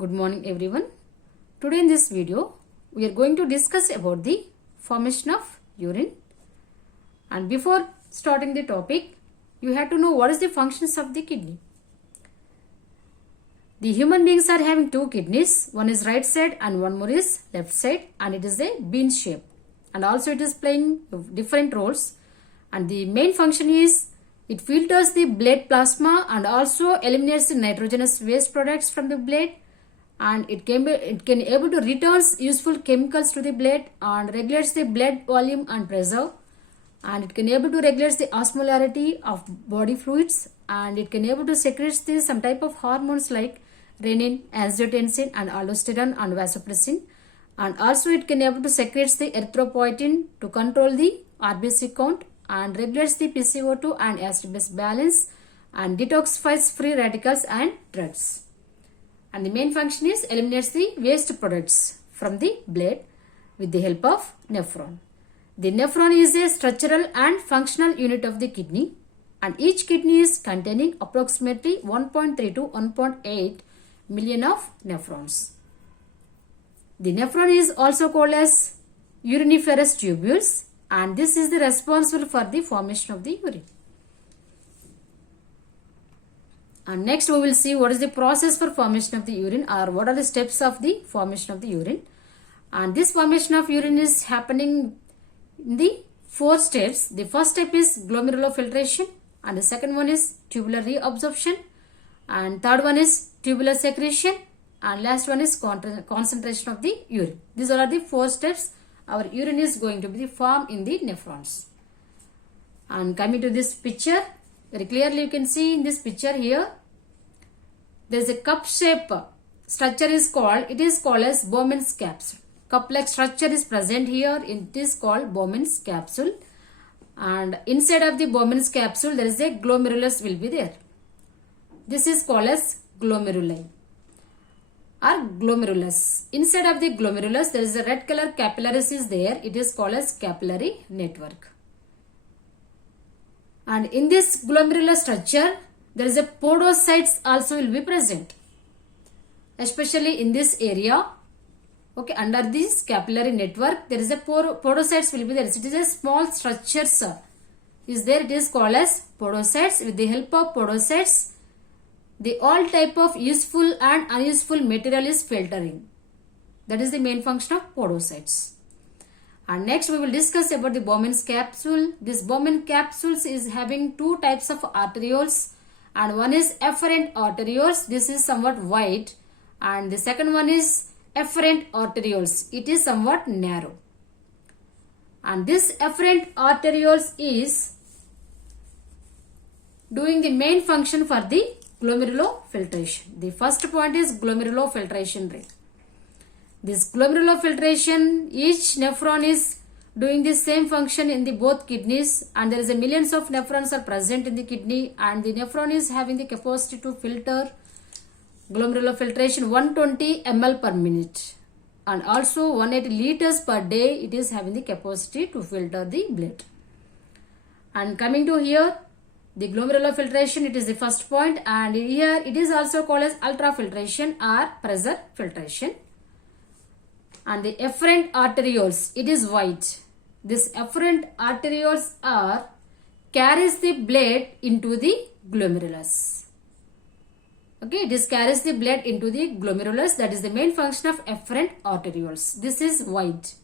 Good morning everyone. Today in this video we are going to discuss about the formation of urine, and before starting the topic you have to know what is the functions of the kidney. The human beings are having two kidneys, one is right side and one more is left side, and it is a bean shape, and also it is playing different roles, and the main function is it filters the blood plasma and also eliminates the nitrogenous waste products from the blood, and it can able to returns useful chemicals to the blood and regulates the blood volume and pressure, and it can able to regulate the osmolarity of body fluids, and it can able to secrete some type of hormones like renin, angiotensin and aldosterone and vasopressin, and also it can able to secrete the erythropoietin to control the RBC count and regulates the PCO2 and acid-base balance and detoxifies free radicals and drugs. And the main function is eliminates the waste products from the blood with the help of nephron. The nephron is a structural and functional unit of the kidney, and each kidney is containing approximately 1.3 to 1.8 million of nephrons. The nephron is also called as uriniferous tubules, and this is the responsible for the formation of the urine. And next we will see what is the process for formation of the urine, or what are the steps of the formation of the urine. And this formation of urine is happening in the 4 steps. The first step is glomerulofiltration, and the second one is tubular reabsorption, and third one is tubular secretion, and last one is concentration of the urine. These are the 4 steps our urine is going to be formed in the nephrons. And coming to this picture, very clearly you can see in this picture here, there is a cup shape structure is called, it is called as Bowman's capsule. Cup like structure is present here, it is called Bowman's capsule, and inside of the Bowman's capsule there is a glomerulus will be there. This is called as glomeruli or glomerulus. Inside of the glomerulus there is a red color capillaries is there, it is called as capillary network. And in this glomerular structure there is a podocytes also will be present, especially in this area. Okay, under this capillary network there is a podocytes will be there. It is a small structure is there, it is called as podocytes. With the help of podocytes the all type of useful and unuseful material is filtering. That is the main function of podocytes. And next we will discuss about the Bowman's capsule. This Bowman capsules is having 2 types of arterioles, and one is efferent arterioles. This is somewhat wide, and the second one is efferent arterioles. It is somewhat narrow. And this efferent arterioles is doing the main function for the glomerulofiltration. The first point is glomerulofiltration rate. This glomerulofiltration, each nephron is doing the same function in the both kidneys, and there is a millions of nephrons are present in the kidney, and the nephron is having the capacity to filter glomerulofiltration 120 ml per minute, and also 180 liters per day it is having the capacity to filter the blood. And coming to here, the glomerulofiltration, it is the first point, and here it is also called as ultrafiltration or pressure filtration. And the efferent arterioles, it is white. This efferent arterioles are carries the blood into the glomerulus. Okay, this carries the blood into the glomerulus. That is the main function of efferent arterioles. This is white.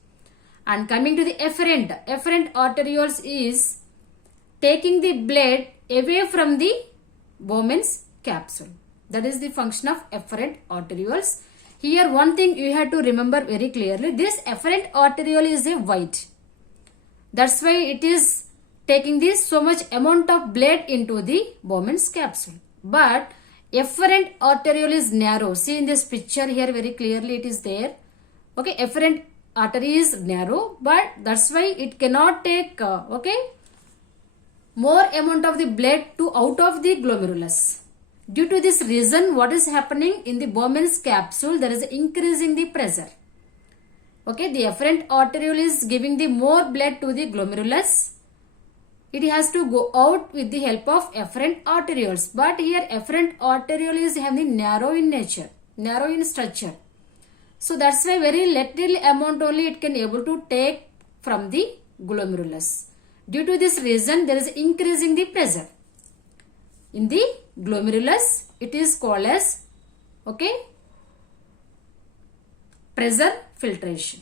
And coming to the efferent arterioles is taking the blood away from the Bowman's capsule. That is the function of efferent arterioles. Here one thing you have to remember very clearly, this efferent arteriole is a white. That's why it is taking this so much amount of blood into the Bowman's capsule. But efferent arteriole is narrow. See in this picture here very clearly it is there. Okay, efferent artery is narrow, but that's why it cannot take more amount of the blood to out of the glomerulus. Due to this reason, what is happening in the Bowman's capsule, there is increasing the pressure. Okay, the efferent arteriole is giving the more blood to the glomerulus. It has to go out with the help of efferent arterioles. But here efferent arteriole is having narrow in nature. narrow in structure. So that's why very little amount only it can able to take from the glomerulus. Due to this reason, there is increasing the pressure in the glomerulus. It is called as pressure filtration.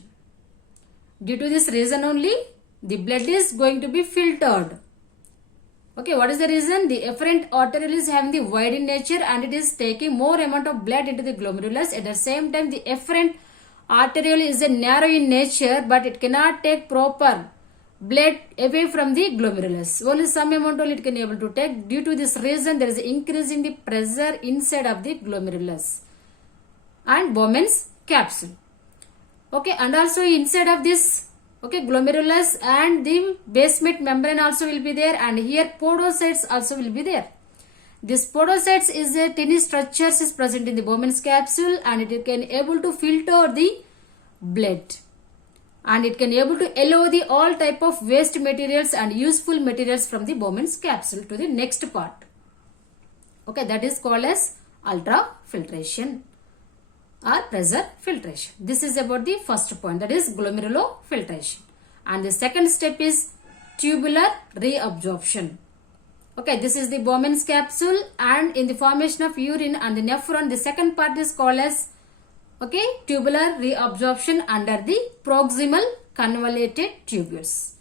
Due to this reason only, the blood is going to be filtered. What is the reason? The efferent arteriole is having the wide in nature and it is taking more amount of blood into the glomerulus. At the same time, the efferent arteriole is a narrow in nature, but it cannot take proper blood away from the glomerulus. Only some amount only it can able to take. Due to this reason, there is increase in the pressure inside of the glomerulus and Bowman's capsule. And also inside of this glomerulus and the basement membrane also will be there, and here podocytes also will be there. This podocytes is a tiny structures is present in the Bowman's capsule, and it can able to filter the blood, and it can able to allow the all type of waste materials and useful materials from the Bowman's capsule to the next part. That is called as ultrafiltration or pressure filtration. This is about the first point, that is glomerulofiltration. And the second step is tubular reabsorption. This is the Bowman's capsule, and in the formation of urine and the nephron, the second part is called as tubular reabsorption under the proximal convoluted tubules.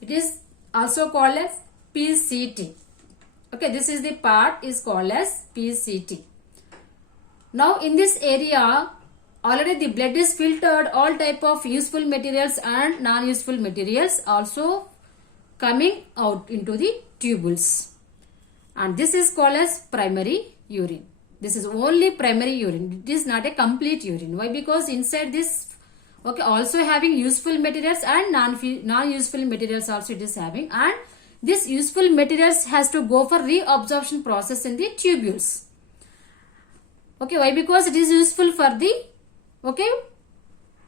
It is also called as PCT. This is the part is called as PCT. Now in this area, already the blood is filtered, all type of useful materials and non-useful materials also coming out into the tubules. And this is called as primary urine. This is only primary urine. It is not a complete urine. Why? Because inside this, also having useful materials and non-useful materials also it is having. And this useful materials has to go for reabsorption process in the tubules. Why? Because it is useful for the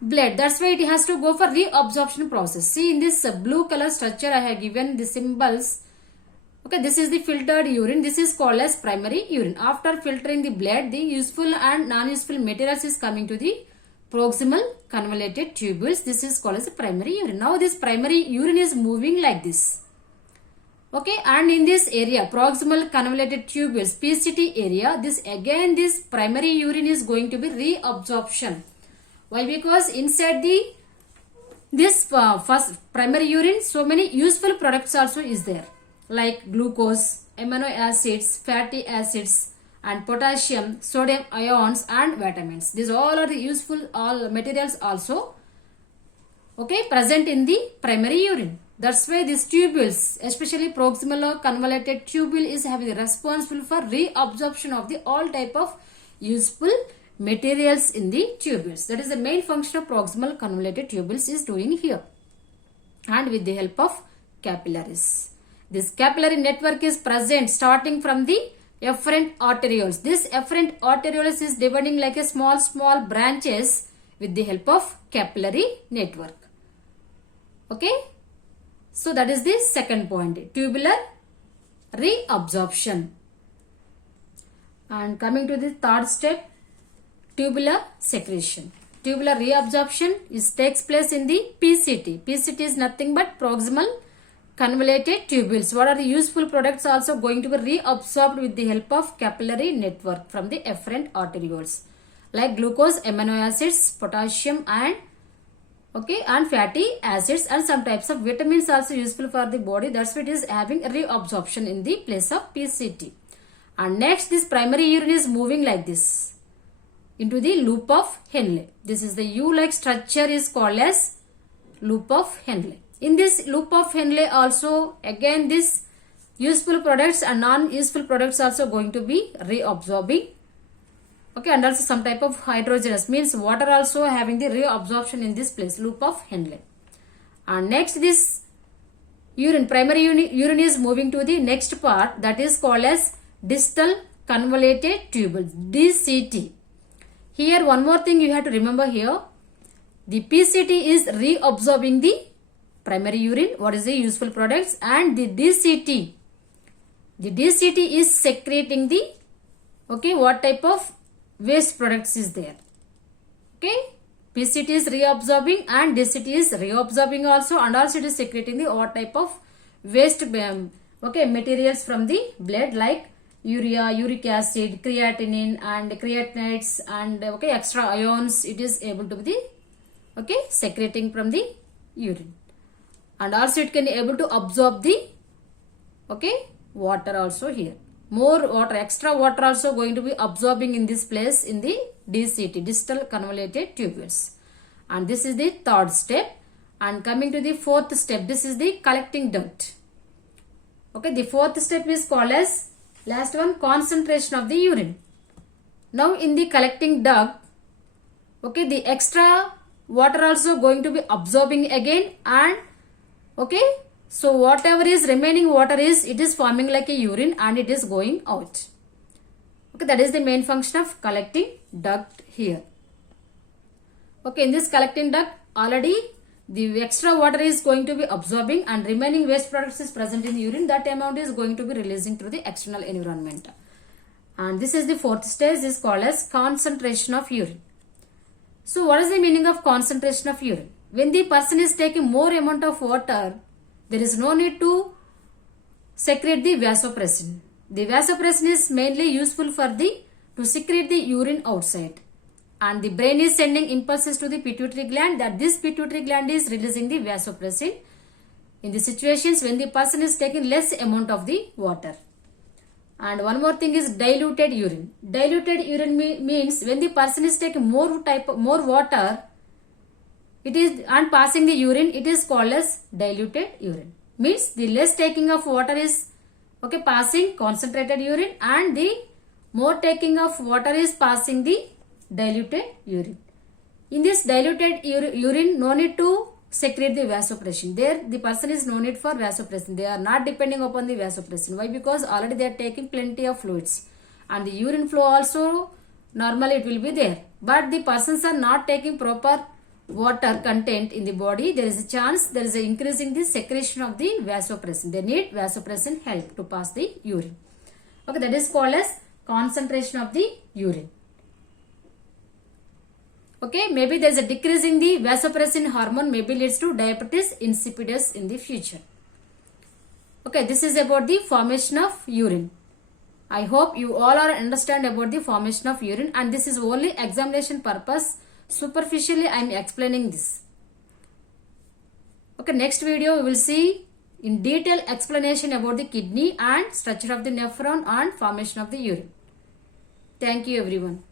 blood. That's why it has to go for reabsorption process. See, in this blue color structure I have given the symbols. This is the filtered urine. This is called as primary urine. After filtering the blood, the useful and non-useful materials is coming to the proximal convoluted tubules. This is called as primary urine. Now this primary urine is moving like this. And in this area, proximal convoluted tubules, PCT area, this primary urine is going to be reabsorption. Why? Because inside this first primary urine, so many useful products also is there, like glucose, amino acids, fatty acids, and potassium, sodium ions, and vitamins. These all are the useful materials also present in the primary urine. That's why these tubules, especially proximal convoluted tubule, is having responsible for reabsorption of the all type of useful materials in the tubules. That is the main function of proximal convoluted tubules is doing here, and with the help of capillaries. This capillary network is present starting from the efferent arterioles. This efferent arterioles is dividing like a small branches with the help of capillary network. So that is the second point, tubular reabsorption. And coming to the third step, tubular secretion. Tubular reabsorption takes place in the PCT. PCT is nothing but proximal convoluted tubules. What are the useful products also going to be reabsorbed with the help of capillary network from the efferent arterioles, like glucose, amino acids, potassium, and fatty acids, and some types of vitamins also useful for the body. That's why it is having reabsorption in the place of PCT. And next, this primary urine is moving like this into the loop of Henle. This is the U-like structure is called as loop of Henle. In this loop of Henle also, again this useful products and non-useful products also going to be reabsorbing. And also some type of hydrogenous, means water also having the reabsorption in this place, loop of Henle. And next, this urine, primary urine is moving to the next part, that is called as distal convoluted tubules, DCT. Here one more thing you have to remember here, the PCT is reabsorbing the primary urine, what is the useful products, and the DCT is secreting the what type of waste products is there. Okay, PCT is reabsorbing and DCT is reabsorbing also, and also it is secreting the what type of waste materials from the blood like urea, uric acid, creatinine and creatinides and extra ions. It is able to be secreting from the urine, and also it can able to absorb the water also here. More water, extra water also going to be absorbing in this place in the DCT, distal convoluted tubules. And this is the third step. And coming to the fourth step, this is the collecting duct. Okay, the fourth step is called as last one, concentration of the urine. Now in the collecting duct, the extra water also going to be absorbing again, and so whatever is remaining water is, it is forming like a urine and it is going out. Okay, that is the main function of collecting duct here. Okay, in this collecting duct already the extra water is going to be absorbing and remaining waste products is present in the urine. That amount is going to be releasing through the external environment. And this is the fourth stage, is called as concentration of urine. So what is the meaning of concentration of urine? When the person is taking more amount of water, there is no need to secrete the vasopressin. The vasopressin is mainly useful for to secrete the urine outside. And the brain is sending impulses to the pituitary gland, that this pituitary gland is releasing the vasopressin in the situations when the person is taking less amount of the water. And one more thing is diluted urine. Diluted urine means when the person is taking more water, it is and passing the urine, it is called as diluted urine. Means the less taking of water is passing concentrated urine, and the more taking of water is passing the diluted urine. In this diluted urine, no need to secrete the vasopressin. There the person is no need for vasopressin. They are not depending upon the vasopressin. Why? Because already they are taking plenty of fluids, and the urine flow also normally it will be there. But the persons are not taking proper water content in the body. There is a chance there is an increase in the secretion of the vasopressin. They need vasopressin help to pass the urine. Okay, that is called as concentration of the urine. Okay, maybe there is a decrease in the vasopressin hormone, maybe leads to diabetes insipidus in the future. Okay, this is about the formation of urine. I hope you all are understand about the formation of urine, and this is only examination purpose. Superficially I am explaining this. Okay, next video we will see in detail explanation about the kidney and structure of the nephron and formation of the urine. Thank you everyone.